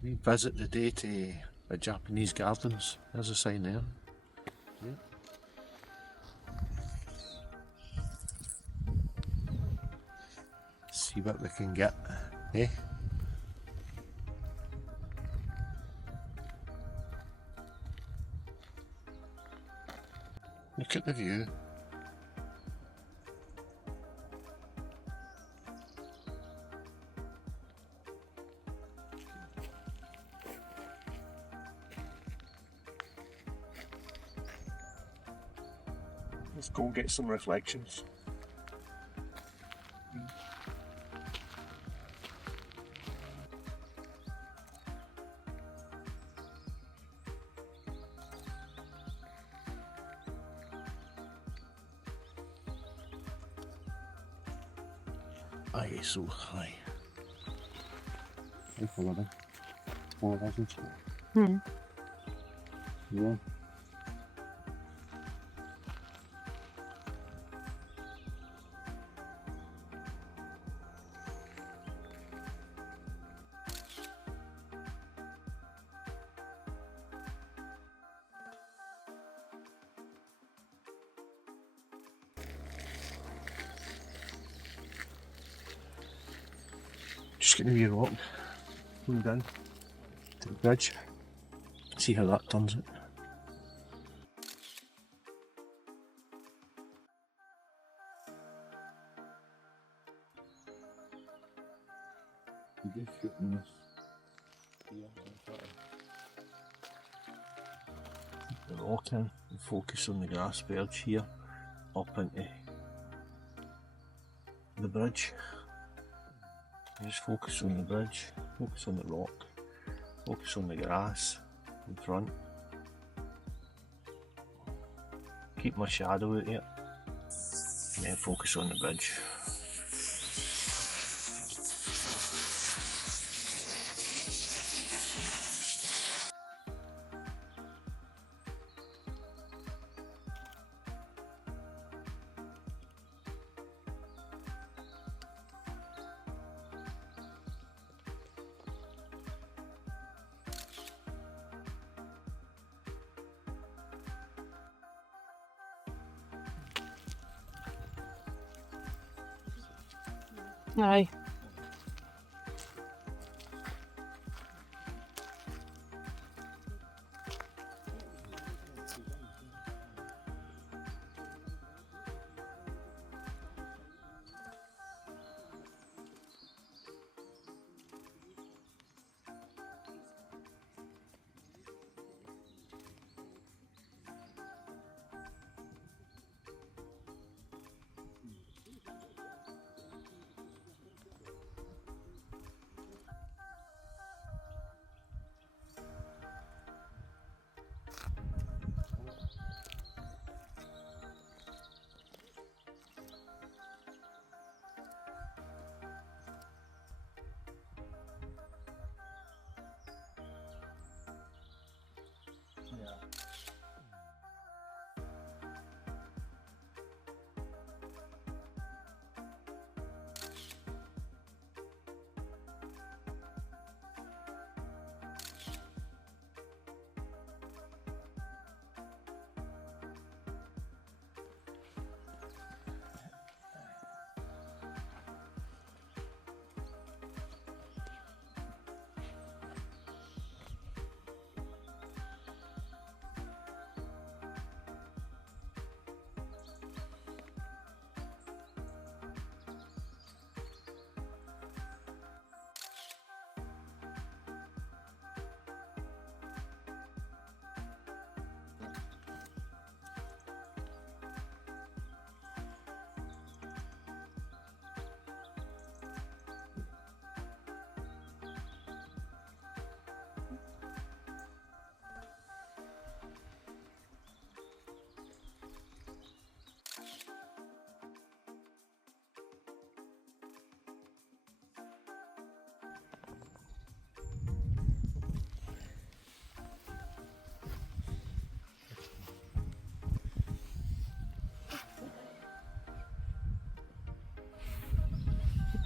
We visit today to the Japanese gardens. There's a sign there. Yeah. See what we can get, eh? Look at the view. Let's go get some reflections. Aye, it's so high. Hey, for living. Oh, that's it. Yeah. Just getting a wee walk, going down to the bridge, see how that turns it. I'm just shooting this here. The rock in and focus on the grass verge here, up into the bridge. Just focus on the bridge, focus on the rock, focus on the grass in front. Keep my shadow out here, and then focus on the bridge. Aye.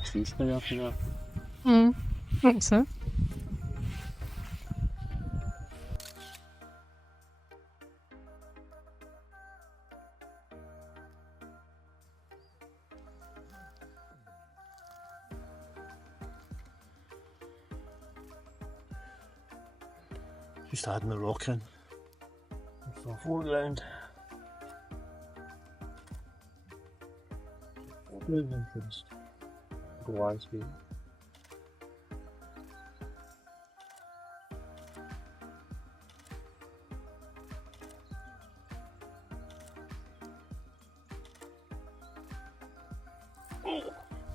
Stay after that. I think so. Just adding the rock in for the foreground. Foreground entrance. Glass view.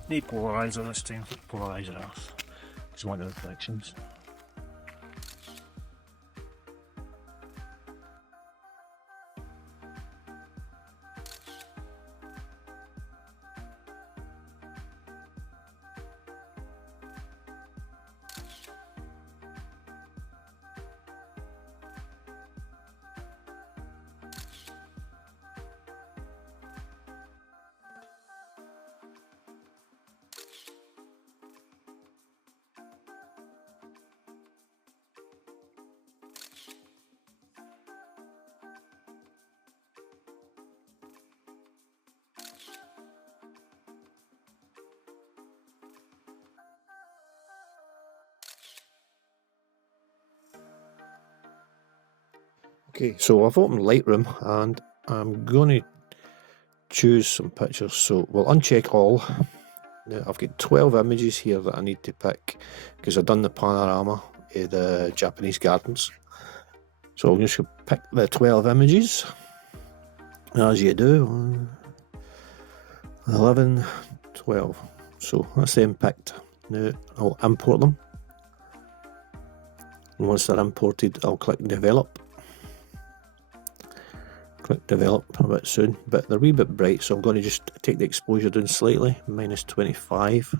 Need polarizer this time, polarizer off. Just want the reflections. Okay, so I've opened Lightroom and I'm going to choose some pictures. So we'll uncheck all. Now I've got 12 images here that I need to pick because I've done the panorama of the Japanese gardens. So I'm just going to pick the 12 images, as you do. 11, 12. So that's them picked. Now I'll import them. And once they're imported, I'll click develop. Click develop a bit soon, but they're a wee bit bright, so I'm going to just take the exposure down slightly, -25.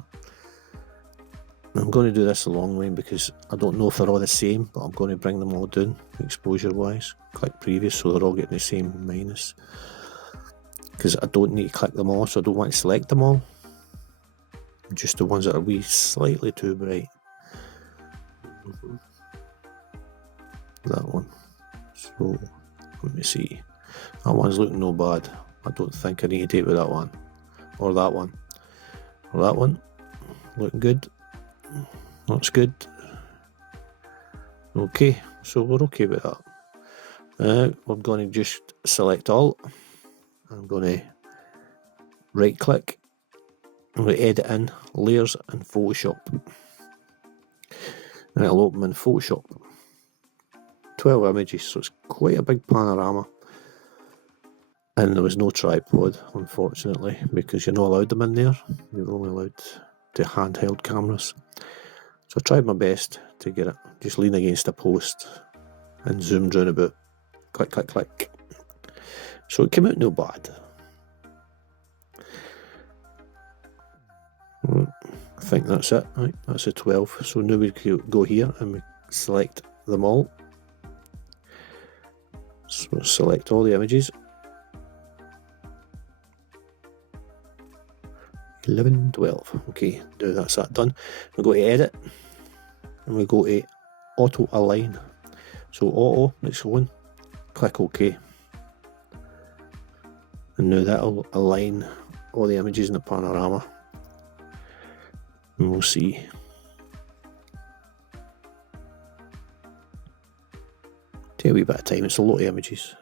I'm going to do this a long way because I don't know if they're all the same, but I'm going to bring them all down exposure wise. Click previous so they're all getting the same minus, because I don't need to click them all, so I don't want to select them all, just the ones that are wee slightly too bright. That one. So let me see. That one's looking no bad. I don't think I need to take with that one. Or that one. Or that one. Looking good. That's good. Okay, so we're okay with that. Now we're going to just select all. I'm going to right click. I'm going to edit in layers and Photoshop. And it'll open in Photoshop. 12 images, so it's quite a big panorama. And there was no tripod, unfortunately, because you're not allowed them in there. You're only allowed to handheld cameras. So I tried my best to get it. Just lean against a post and zoom round about. Click, click, click. So it came out no bad. I think that's it. Right, that's a 12. So now we go here and we select them all. So select all the images. 11, 12. Okay, now that's that done. We go to edit and we go to auto align. So auto, it's going. Click OK. And now that'll align all the images in the panorama. And we'll see. Take a wee bit of time, it's a lot of images.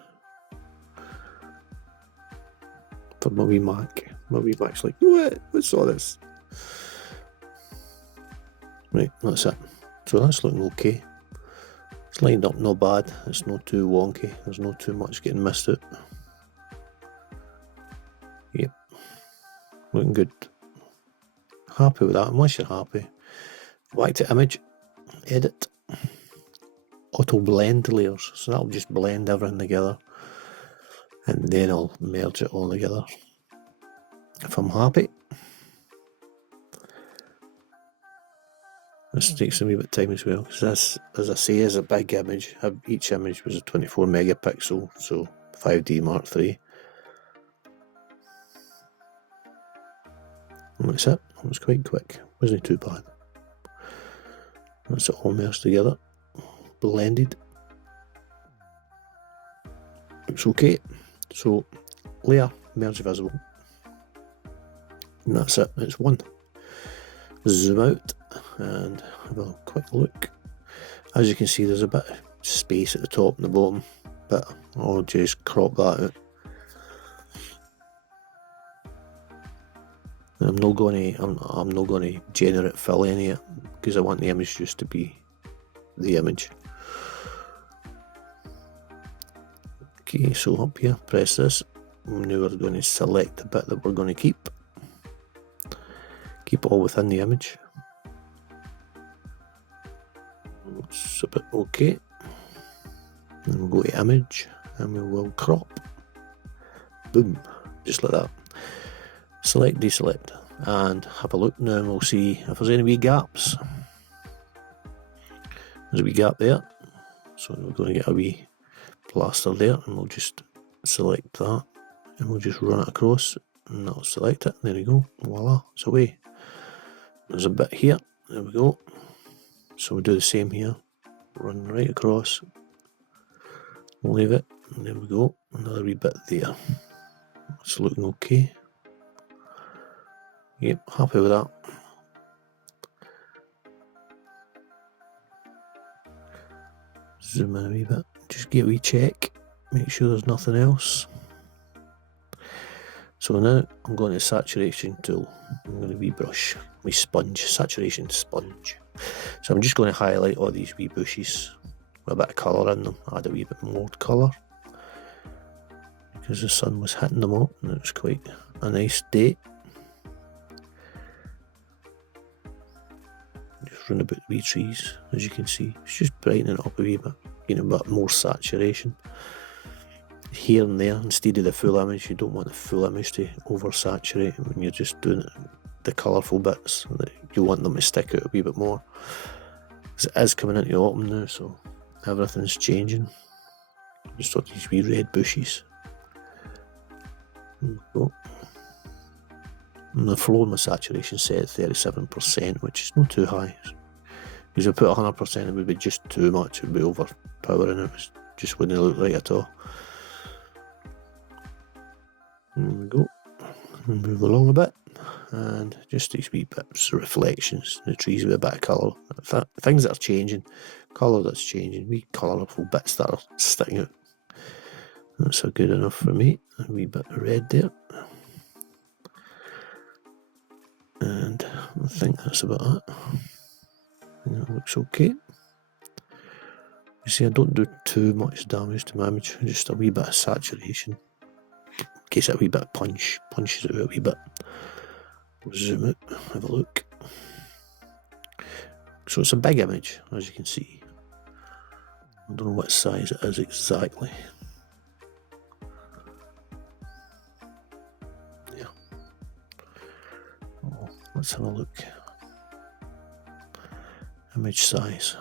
For my wee Mac. My wee Mac's like, what? What's all this? Right, that's it. So that's looking okay. It's lined up not bad. It's not too wonky. There's not too much getting missed out. Yep. Looking good. Happy with that, unless you're happy. Back to image. Edit. Auto blend layers. So that'll just blend everything together. And then I'll merge it all together. If I'm happy. This takes a wee bit of time as well, because this, as I say, is a big image. Each image was a 24 megapixel, so 5D Mark III. And that's it. It was quite quick. Wasn't too bad. That's it all merged together. Blended. Looks okay. So, layer, merge visible. And that's it. It's one. Zoom out and have a quick look. As you can see, there's a bit of space at the top and the bottom, but I'll just crop that out. I'm not going to generate fill any of it because I want the image just to be the image. Okay, so up here, press this. Now we're going to select the bit that we're going to keep. Keep it all within the image. Sub it OK. And we'll go to image and we will crop. Boom, just like that. Select, deselect, and have a look now and we'll see if there's any wee gaps. There's a wee gap there, so we're going to get a wee plaster there and we'll just select that and we'll just run it across and that'll select it. There we go, voila, it's away. There's a bit here, there we go. So we'll do the same here, run right across, leave it, and there we go, another wee bit there. It's looking okay. Yep, happy with that. Zoom in a wee bit, just get a wee check, make sure there's nothing else. So now I'm going to saturation tool, I'm going to wee brush, wee sponge, saturation sponge. So I'm just going to highlight all these wee bushes with a bit of colour in them, add a wee bit more colour. Because the sun was hitting them up and it was quite a nice day. Just run about the wee trees, as you can see. It's just brightening it up a wee bit, getting a bit more saturation. Here and there, instead of the full image, you don't want the full image to oversaturate when you're just doing it, the colourful bits. You want them to stick out a wee bit more. Because it is coming into autumn now, so everything's changing. Just got these wee red bushes. There we go. And the flow and the saturation set at 37%, which is not too high. Because if I put 100%, it would be just too much. It would be overpowering. It just wouldn't look right at all. There we go. Move along a bit, and just these wee bits, reflections, the trees with a bit of colour, things that are changing, colour that's changing, wee colourful bits that are sticking out. That's good enough for me. A wee bit of red there. And I think that's about it. That looks okay. You see, I don't do too much damage to my image, just a wee bit of saturation. In case a wee bit of punches it out a wee bit. Zoom out, have a look. So it's a big image, as you can see. I don't know what size it is exactly. Yeah. Oh, let's have a look. Image size.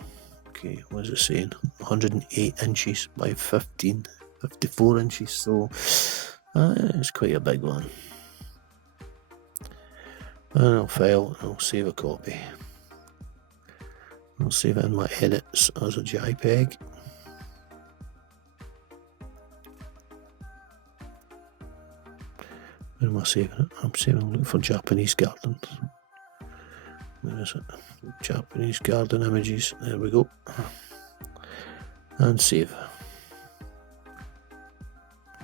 Okay, what is it saying? 108 inches by 54 inches, so it's quite a big one. And I'll file and I'll save a copy. I'll save it in my edits as a JPEG. Where am I saving it? I'm saving, looking for Japanese gardens. Where is it? Japanese garden images. There we go. And save.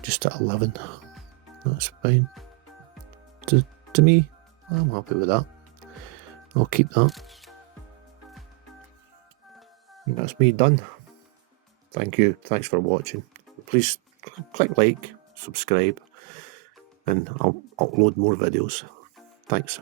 Just at 11. That's fine. To me, I'm happy with that. I'll keep that. And that's me done. Thank you. Thanks for watching. Please click like, subscribe, and I'll upload more videos. Thanks.